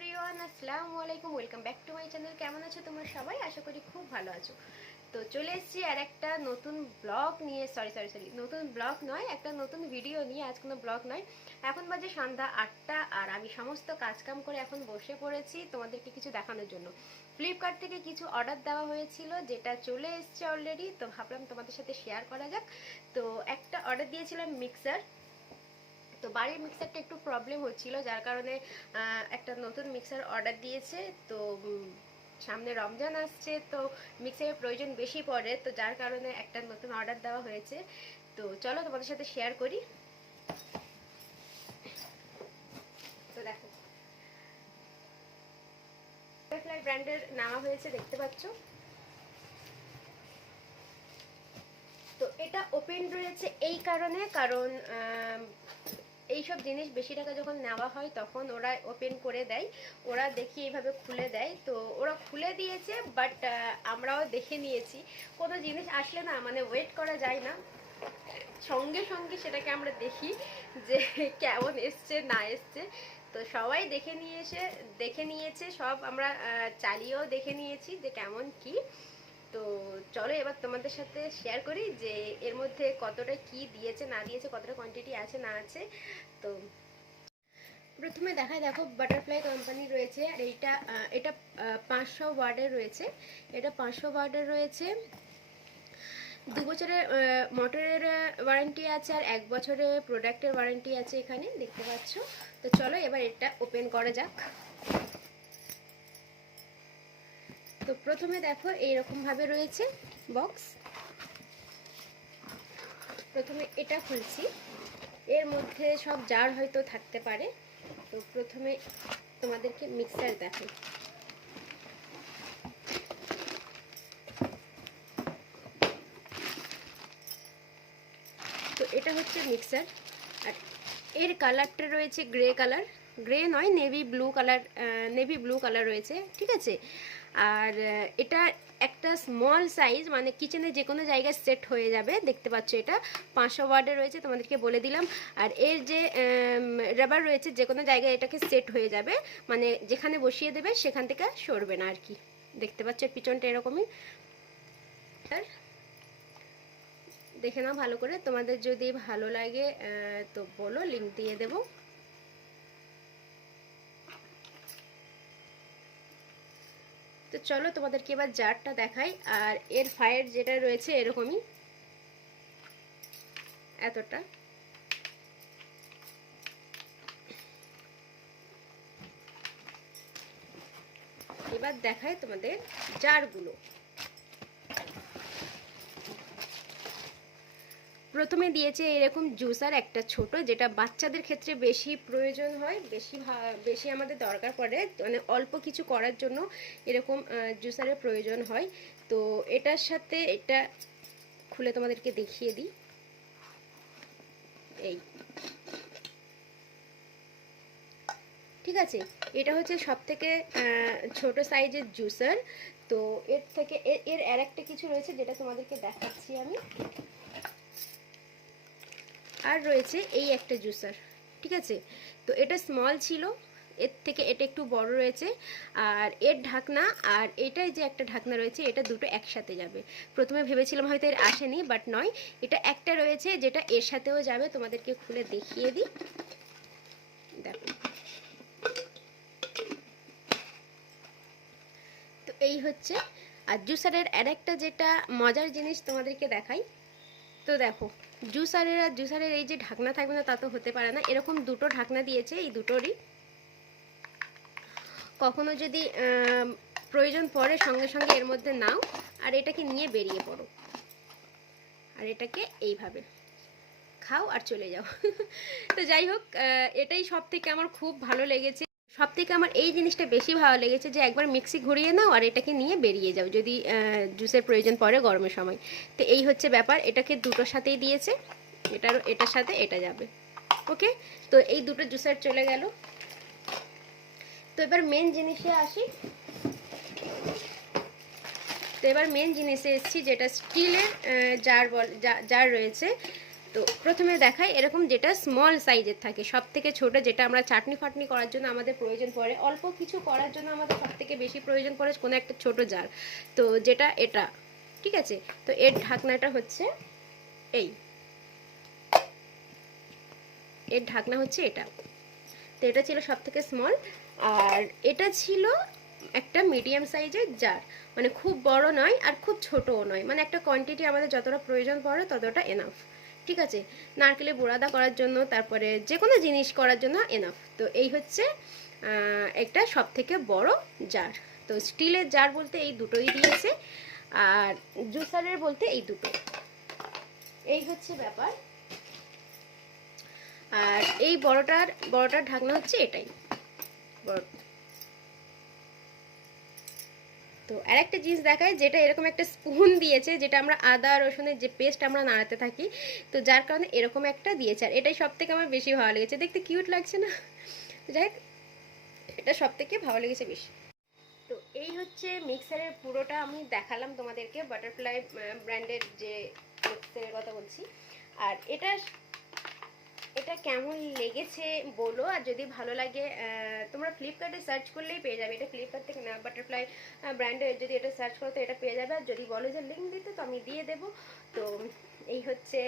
Everyone, আসসালামু আলাইকুম। Welcome back to my channel. কেমন আছো তোমরা সবাই? আশা করি খুব ভালো আছো। তো চলে এসেছি আর একটা নতুন ব্লগ নিয়ে, সরি নতুন ব্লগ নয়, একটা নতুন ভিডিও নিয়ে। আজ কোনো ব্লগ নয়, এখন বাজে সন্ধ্যা 8টা আর আমি সমস্ত কাজকাম করে এখন বসে পড়েছি তোমাদেরকে কিছু দেখানোর জন্য। ফ্লিপকার্ট থেকে কিছু অর্ডার দেওয়া হয়েছিল, যেটা চলে এসছে অলরেডি, তো ভাবলাম তোমাদের সাথে শেয়ার করা যাক। তো একটা অর্ডার দিয়েছিলাম মিক্সার। তো বাড়ির মিক্সারটা একটু প্রবলেম হচ্ছিল, যার কারণে একটা নতুন মিক্সার অর্ডার দিয়েছে। তো সামনে রমজান আসছে, তো মিক্সারের প্রয়োজন বেশি পড়ে, তো যার কারণে একটা নতুন অর্ডার দেওয়া হয়েছে। তো চলো তোমাদের সাথে শেয়ার করি। তো দেখো, বাটারফ্লাই ব্র্যান্ডের নেওয়া হয়েছে, দেখতে পাচ্ছ। তো এটা ওপেন রয়েছে এই কারণে, কারণ এইসব জিনিস বেশি টাকা যখন নেওয়া হয় তখন ওরা ওপেন করে দেয়, ওরা দেখি এইভাবে খুলে দেয়। তো ওরা খুলে দিয়েছে, বাট আমরাও দেখে নিয়েছি। কোনো জিনিস আসলে না, মানে ওয়েট করা যায় না, সঙ্গে সঙ্গে সেটাকে আমরা দেখি যে কেমন এসছে না এসছে। তো সবাই দেখে নিয়েছে, সব আমরা চালিয়েও দেখে নিয়েছি যে কেমন কি। তো চলো এবার তোমাদের সাথে শেয়ার করি যে এর মধ্যে কতটা কি দিয়েছে না দিয়েছে, কতটা কোয়ান্টিটি আছে না আছে। তো প্রথমে দেখায়, দেখো বাটারফ্লাই কোম্পানি রয়েছে, আর এটা 500 ওয়ার্ডের রয়েছে। এটা 500 ওয়ার্ডের রয়েছে। 2 বছরের মোটরের ওয়ারেন্টি আছে, আর 1 বছরের প্রোডাক্টের ওয়ারেন্টি আছে, এখানে দেখতে পাচ্ছ। তো চলো এবার এটা ওপেন করা যাক। তো প্রথমে দেখো এইরকম ভাবে রয়েছে বক্স। প্রথমে এটা খুলছি, এর মধ্যে সব জার হয়তো থাকতে পারে। তো প্রথমে তোমাদেরকে মিক্সার দেখাই। তো এটা হচ্ছে মিক্সার, আর এর কালারটা রয়েছে গ্রে কালার, গ্রে নয় নেভি ব্লু কালার রয়েছে, ঠিক আছে। আর এটা একটা স্মল সাইজ, মানে কিচেনে যে কোনো জায়গায় সেট হয়ে যাবে, দেখতে পাচ্ছ। এটা 500 ওয়ার্ডের রয়েছে, তোমাদেরকে বলে দিলাম। আর এর যে রাবার রয়েছে, যে কোনো জায়গায় এটাকে সেট হয়ে যাবে, মানে যেখানে বসিয়ে দেবে সেখান থেকে সরবে না আর কি। দেখতে পাচ্ছ পিছনটা এরকমই। দেখে নাও ভালো করে, তোমাদের যদি ভালো লাগে তো বলো, লিংক দিয়ে দেবো। তো চলো তোমাদেরকে এবার জারটা দেখাই। আর এর ফায়ার যেটা রয়েছে এরকমই, এতটা। এবার দেখাই তোমাদের জারগুলো। প্রথমে দিয়েছে এরকম জুসার একটা ছোট, যেটা বাচ্চাদের ক্ষেত্রে বেশি প্রয়োজন হয়, বেশি আমাদের দরকার পড়ে, মানে অল্প কিছু করার জন্য এরকম জুসারের প্রয়োজন হয়। তো এটার সাথে এটা খুলে তোমাদেরকে দেখিয়ে দিই। এই, ঠিক আছে, এটা হচ্ছে সব থেকে ছোট সাইজের জুসার। তো এর থেকে এর আর একটা কিছু রয়েছে, যেটা তোমাদেরকে দেখাচ্ছি আমি। আর রয়েছে এই একটা জুসার, ঠিক আছে। তো এটা স্মল ছিল, এর থেকে এটা একটু বড় রয়েছে। আর এর ঢাকনা আর এটাই যে একটা ঢাকনা রয়েছে, এটা দুটো একসাথে যাবে। প্রথমে ভেবেছিলাম হয়তো এর আসেনি, বাট নয়, এটা একটা রয়েছে যেটা এর সাথেও যাবে। তোমাদেরকে খুলে দেখিয়ে দিই, দেখো। তো এই হচ্ছে। আর জুসারের আর একটা যেটা মজার জিনিস তোমাদেরকে দেখাই। তো দেখো, জুসারের এই যে ঢাকনা থাকবে না তা তো হতে পারে না, এরকম দুটো ঢাকনা দিয়েছে, এই দুটোরই। কখনো যদি প্রয়োজন পড়ে সঙ্গে সঙ্গে এর মধ্যে নাও, আর এটাকে নিয়ে বেরিয়ে পড়ো, আর এটাকে এইভাবে খাও আর চলে যাও। তো যাই হোক, এটাই সব থেকে আমার খুব ভালো লেগেছে। সব থেকে আমার এই জিনিসটা বেশি ভালো লেগেছে, যে একবার মিক্সি ঘুরিয়ে নাও আর এটাকে নিয়ে বেরিয়ে যাও যদি জুসের প্রয়োজন পড়ে গরমের সময়। তো এই হচ্ছে ব্যাপার, এটাকে দুটোর সাথেই দিয়েছে, এটার সাথে এটা যাবে। ওকে, তো এই দুটো জুসার চলে গেল। তো এবার মেন জিনিসে আসি। তো এবার মেন জিনিসে এসেছি, যেটা স্টিলের জার রয়েছে। তো প্রথমে দেখাই, এরকম যেটা স্মল সাইজের থাকে, সব থেকে ছোটো, যেটা আমরা চাটনি ফাটনি করার জন্য আমাদের প্রয়োজন পড়ে, অল্প কিছু করার জন্য আমাদের সব থেকে বেশি প্রয়োজন পড়ে কোনো একটা ছোট জার। তো যেটা এটা, ঠিক আছে। তো এর ঢাকনাটা হচ্ছে এই, এর ঢাকনা হচ্ছে এটা। তো এটা ছিল সব থেকে স্মল, আর এটা ছিল একটা মিডিয়াম সাইজের জার, মানে খুব বড় নয় আর খুব ছোটও নয়, মানে একটা কোয়ান্টিটি আমাদের যতটা প্রয়োজন পড়ে ততটা এনাফ, ঠিক আছে। নারকেলে বুরাদা করার জন্য, তারপরে যে কোনো জিনিস করার জন্য এনাফ। তো এই হচ্ছে একটা সব থেকে বড় জার। তো স্টিলের জার বলতে এই দুটোই দিয়েছে, আর জুসারের বলতে এই দুটো। এই হচ্ছে ব্যাপার। আর এই বড়টার ঢাকনা হচ্ছে এটাই বড়। তো আরেকটা জিনিস দেখায়, যেটা এরকম একটা স্পুন দিয়েছে, যেটা আমরা আদা রসুনের যে পেস্ট আমরা নাড়াতে থাকি, তো যার কারণে এরকম একটা দিয়েছে। আর এটাই সব থেকে আমার বেশি ভালো লেগেছে, দেখতে কিউট লাগছে না? তো যাই হোক, এটা সব থেকে ভালো লেগেছে বেশি। তো এই হচ্ছে মিক্সারের পুরোটা আমি দেখালাম তোমাদেরকে, বাটারফ্লাই ব্র্যান্ডের যে মিক্সারের কথা বলছি। আর এটা কেমন লেগেছে বলো, আর যদি ভালো লাগে তোমরা ফ্লিপকার্টে সার্চ করলেই পেয়ে যাবে। এটা ফ্লিপকার্ট থেকে না, বাটারফ্লাই ব্র্যান্ডের যদি এটা সার্চ করো তো এটা পেয়ে যাবে। আর যদি বলো যে লিঙ্ক দিতে, তো আমি দিয়ে দেবো। তো এই হচ্ছে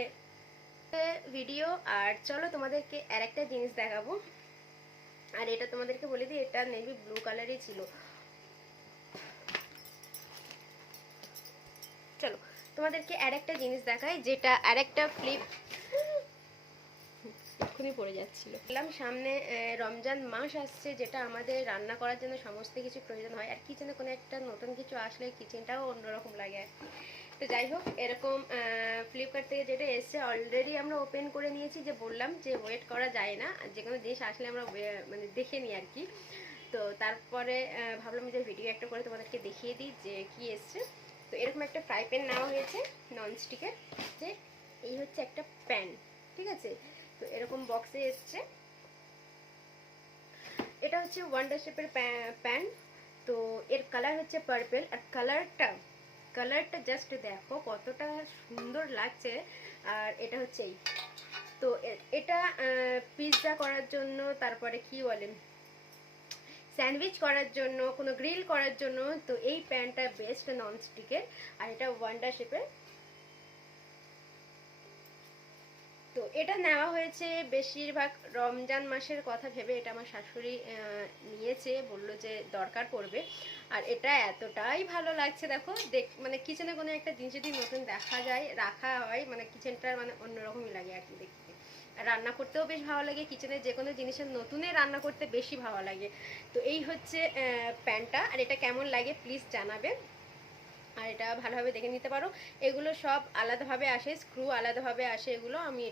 ভিডিও। আর চলো তোমাদেরকে আরেকটা জিনিস দেখাবো। আর এটা তোমাদেরকে বলে দিই, এটা নেভি ব্লু কালারই ছিল। চলো তোমাদেরকে আরেকটা জিনিস দেখাই, যেটা আরেকটা এক্ষুনি পড়ে যাচ্ছিল। বললাম সামনে রমজান মাস আসছে, যেটা আমাদের রান্না করার জন্য সমস্ত কিছু প্রয়োজন হয়। আর কিচেনে কোনো একটা নতুন কিছু আসলে কিচেনটাও অন্যরকম লাগে আর কি। তো যাই হোক, এরকম ফ্লিপকার্ট থেকে যেটা এসছে অলরেডি আমরা ওপেন করে নিয়েছি, যে বললাম যে ওয়েট করা যায় না, যে কোনো জিনিস আসলে আমরা মানে দেখে নিই আর কি। তো তারপরে ভাবলাম যে ভিডিও একটা করে তোমাদেরকে দেখিয়ে দিই যে কি এসছে। তো এরকম একটা ফ্রাই প্যান নেওয়া হয়েছে ননস্টিকের, যে এই হচ্ছে একটা প্যান, ঠিক আছে। তো এরকম বক্সে এসছে, এটা হচ্ছে ওয়ান্ডার শেপের প্যান। তো এর কালার হচ্ছে পার্পল, আর কালারটা জাস্ট দেখো কতটা সুন্দর লাগছে। আর এটা হচ্ছে এই, তো এটা পিৎজা করার জন্য, তারপরে কি বলেন, স্যান্ডউইচ করার জন্য, কোনো গ্রিল করার জন্য, তো এই প্যানটা বেস্ট ননস্টিকের। আর এটা ওয়ান্ডার শেপের। তো এটা নেওয়া হয়েছে বেশিরভাগ রমজান মাসের কথা ভেবে। এটা আমার শাশুড়ি নিয়েছে, বললো যে দরকার পড়বে। আর এটা এতটাই ভালো লাগছে, দেখো মানে কিচেনে কোনো একটা জিনিস যদি নতুন দেখা যায়, রাখা হয়, মানে কিচেনটা মানে অন্যরকমই লাগে আর কি দেখতে। আর রান্না করতেও বেশ ভালো লাগে, কিচেনে যে কোনো জিনিসের নতুনে রান্না করতে বেশি ভালো লাগে। তো এই হচ্ছে প্যানটা। আর এটা কেমন লাগে প্লিজ জানাবে, আর এটা ভালোভাবে দেখে নিতে পারো। এগুলো সব আলাদাভাবে আসে, স্ক্রু আলাদাভাবে আসে, এগুলো আমি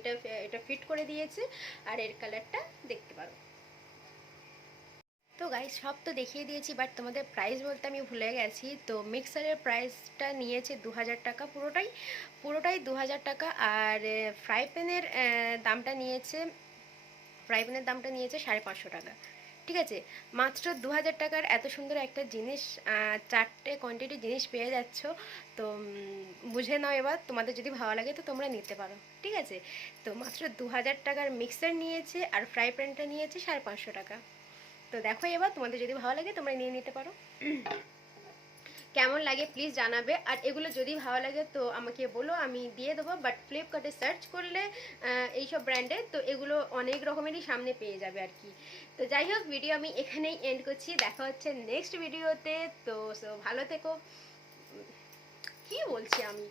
এটা ফিট করে দিয়েছি। আর এর কালারটা দেখতে পারো। তো গাইস সব তো দেখিয়ে দিয়েছি, বাট তোমাদের প্রাইস বলতে আমি ভুলে গেছি। তো মিক্সারের প্রাইসটা নিয়েছে 2000 টাকা, পুরোটাই 2000 টাকা। আর ফ্রাই প্যানের দামটা নিয়েছে 550 টাকা, ঠিক আছে। মাত্র 2000 টাকার এত সুন্দর একটা জিনিস, 4টে কোয়ান্টিটি জিনিস পেয়ে যাচ্ছ। তো বুঝে নাও এবার, তোমাদের যদি ভালো লাগে তো তোমরা নিতে পারো, ঠিক আছে। তো মাত্র 2000 টাকার মিক্সার নিয়েছে, আর ফ্রাই প্যানটা নিয়েছে 550 টাকা। তো দেখো এবার, তোমাদের যদি ভালো লাগে তোমরা নিয়ে নিতে পারো। কেমন লাগে প্লিজ জানাবে। আর এগুলো যদি ভালো লাগে তো আমাকে বলো, আমি দিয়ে দেবো। বাট ফ্লিপকার্টে সার্চ করলে এইসব ব্র্যান্ডের, তো এগুলো অনেক রকমেরই সামনে পেয়ে যাবে আর কি। তো যাই হোক, ভিডিও আমি এখানেই এন্ড করছি, দেখা হচ্ছে নেক্সট ভিডিওতে। তো ভালো থেকো, কি বলছি আমি।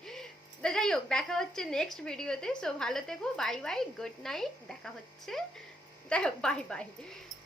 তো যাই হোক, দেখা হচ্ছে নেক্সট ভিডিওতে। ভালো থেকো, বাই বাই, গুড নাইট, দেখা হচ্ছে। যাই হোক, বাই বাই।